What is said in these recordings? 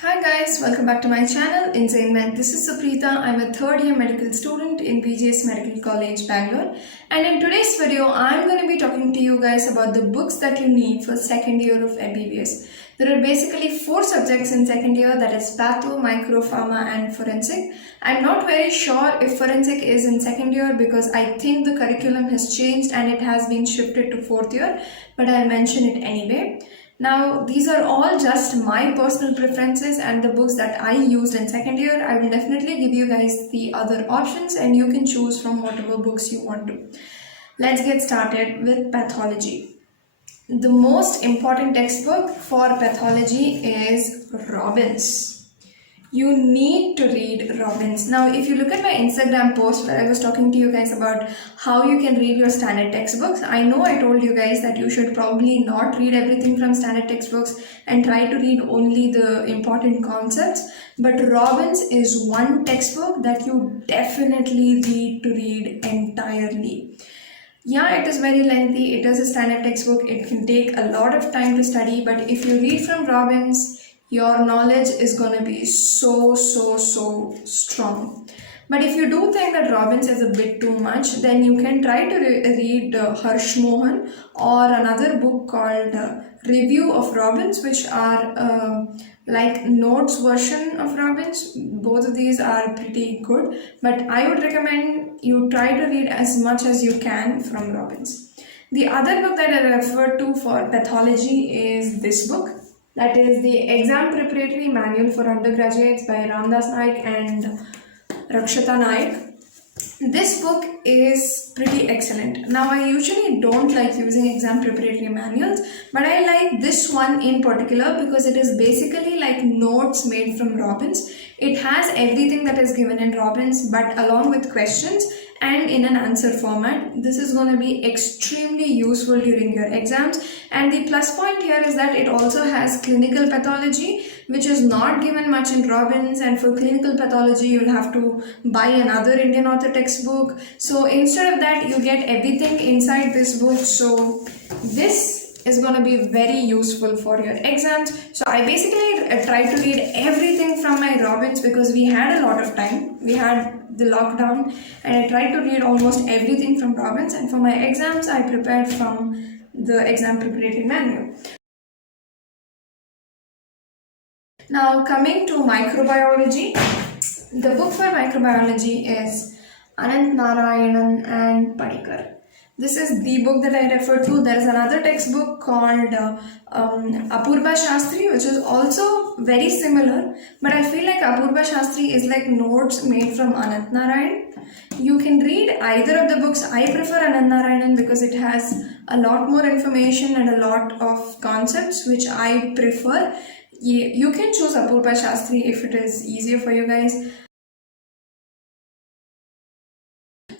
Hi guys, welcome back to my channel Insane Men. This is Supreeta. I'm a third year medical student in PGS Medical College, Bangalore. And in today's video, I'm going to be talking to you guys about the books that you need for second year of MBBS. There are basically four subjects in second year, that is patho, micro, pharma and forensic. I'm not very sure if forensic is in second year because I think the curriculum has changed and it has been shifted to fourth year, but I'll mention it anyway. Now, these are all just my personal preferences and the books that I used in second year. I will definitely give you guys the other options and you can choose from whatever books you want to. Let's get started with pathology. The most important textbook for pathology is Robbins. You need to read Robbins. Now, if you look at my Instagram post where I was talking to you guys about how you can read your standard textbooks, I know I told you guys that you should probably not read everything from standard textbooks and try to read only the important concepts. But Robbins is one textbook that you definitely need to read entirely. Yeah, it is very lengthy. It is a standard textbook. It can take a lot of time to study, but if you read from Robbins, your knowledge is going to be so strong. But if you do think that Robbins is a bit too much, then you can try to read Harsh Mohan or another book called Review of Robbins, which are like notes version of Robbins. Both of these are pretty good, but I would recommend you try to read as much as you can from Robbins. The other book that I refer to for pathology is this book. That is the Exam Preparatory Manual for Undergraduates by Ramdas Naik and Rakshata Naik. This book is pretty excellent. Now, I usually don't like using exam preparatory manuals, but I like this one in particular because it is basically like notes made from Robbins. It has everything that is given in Robbins, but along with questions and in an answer format. This is going to be extremely useful during your exams. And the plus point here is that it also has clinical pathology, which is not given much in Robbins, and for clinical pathology you'll have to buy another Indian author textbook. So instead of that, you get everything inside this book. So this is going to be very useful for your exams. So I basically tried to read everything from my Robbins because we had a lot of time. We had the lockdown and I tried to read almost everything from Robbins, and for my exams I prepared from the exam preparatory manual. Now, coming to microbiology, the book for microbiology is Anant Narayanan and Panikkar. This is the book that I refer to. There is another textbook called Apurva Shastri, which is also very similar, but I feel like Apurva Shastri is like notes made from Anant Narayan. You can read either of the books. I prefer Anant Narayanan because it has a lot more information and a lot of concepts which I prefer. You can choose Apurva Shastri if it is easier for you guys.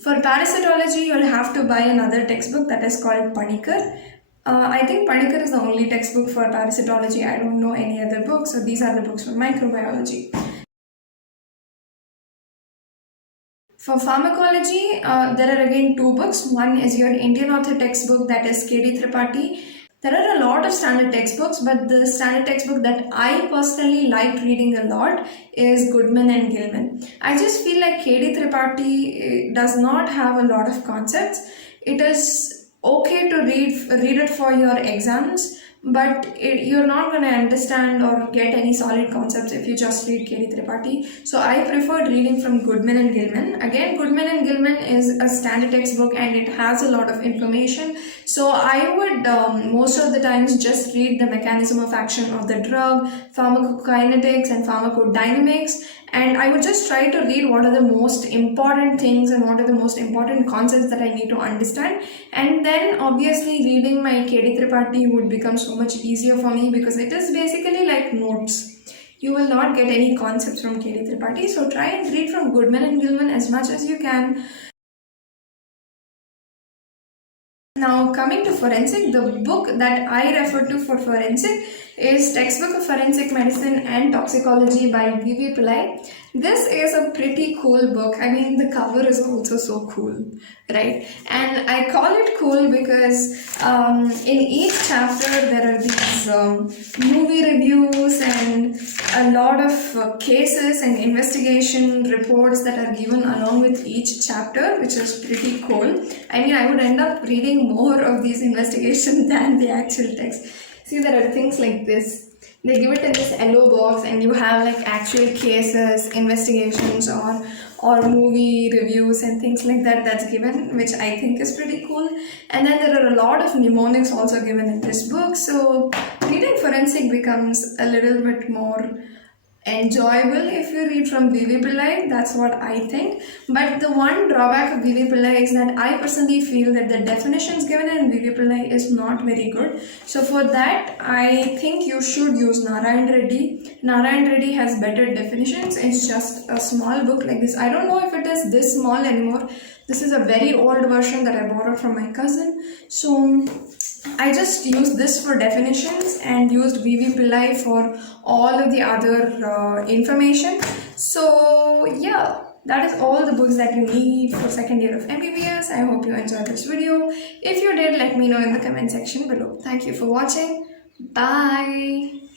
For parasitology, you'll have to buy another textbook that is called Panikkar. I think Panikkar is the only textbook for parasitology. I don't know any other books, so these are the books for microbiology. For pharmacology, there are again two books. One is your Indian author textbook, that is K.D. Tripathi. There are a lot of standard textbooks, but the standard textbook that I personally liked reading a lot is Goodman and Gilman. I just feel like K.D. Tripathi does not have a lot of concepts. It is okay to read it for your exams, but you're not going to understand or get any solid concepts if you just read K.D. Tripathi. So I preferred reading from Goodman and Gilman. Again, Goodman and Gilman is a standard textbook and it has a lot of information. So I would most of the times just read the mechanism of action of the drug, pharmacokinetics and pharmacodynamics, and I would just try to read what are the most important things and what are the most important concepts that I need to understand. And then obviously reading my K.D. Tripathi would become so much easier for me because it is basically like notes. You will not get any concepts from K.D. Tripathi, so try and read from Goodman and Gilman as much as you can. Now, coming to forensic, the book that I refer to for forensic is Textbook of Forensic Medicine and Toxicology by V.V. Pillai. This is a pretty cool book. I mean, the cover is also so cool, right? And I call it cool because in each chapter there are these movie reviews and a lot of cases and investigation reports that are given along with each chapter, which is pretty cool. I mean, I would end up reading more of these investigations than the actual text. See, there are things like this. They give it in this yellow box, and you have like actual cases, investigations, or movie reviews and things like that that's given, which I think is pretty cool. And then there are a lot of mnemonics also given in this book, so reading forensic becomes a little bit more enjoyable if you read from V.V. Pillai. That's what I think. But the one drawback of V.V. Pillai is that I personally feel that the definitions given in V.V. Pillai is not very good. So for that, I think you should use Narayan Reddy. Narayan Reddy has better definitions. It's just a small book like this. I don't know if it is this small anymore. This is a very old version that I borrowed from my cousin. So I just used this for definitions and used V.V. Pillai for all of the other information. So yeah, that is all the books that you need for second year of MBBS. I hope you enjoyed this video. If you did, let me know in the comment section below. Thank you for watching. Bye.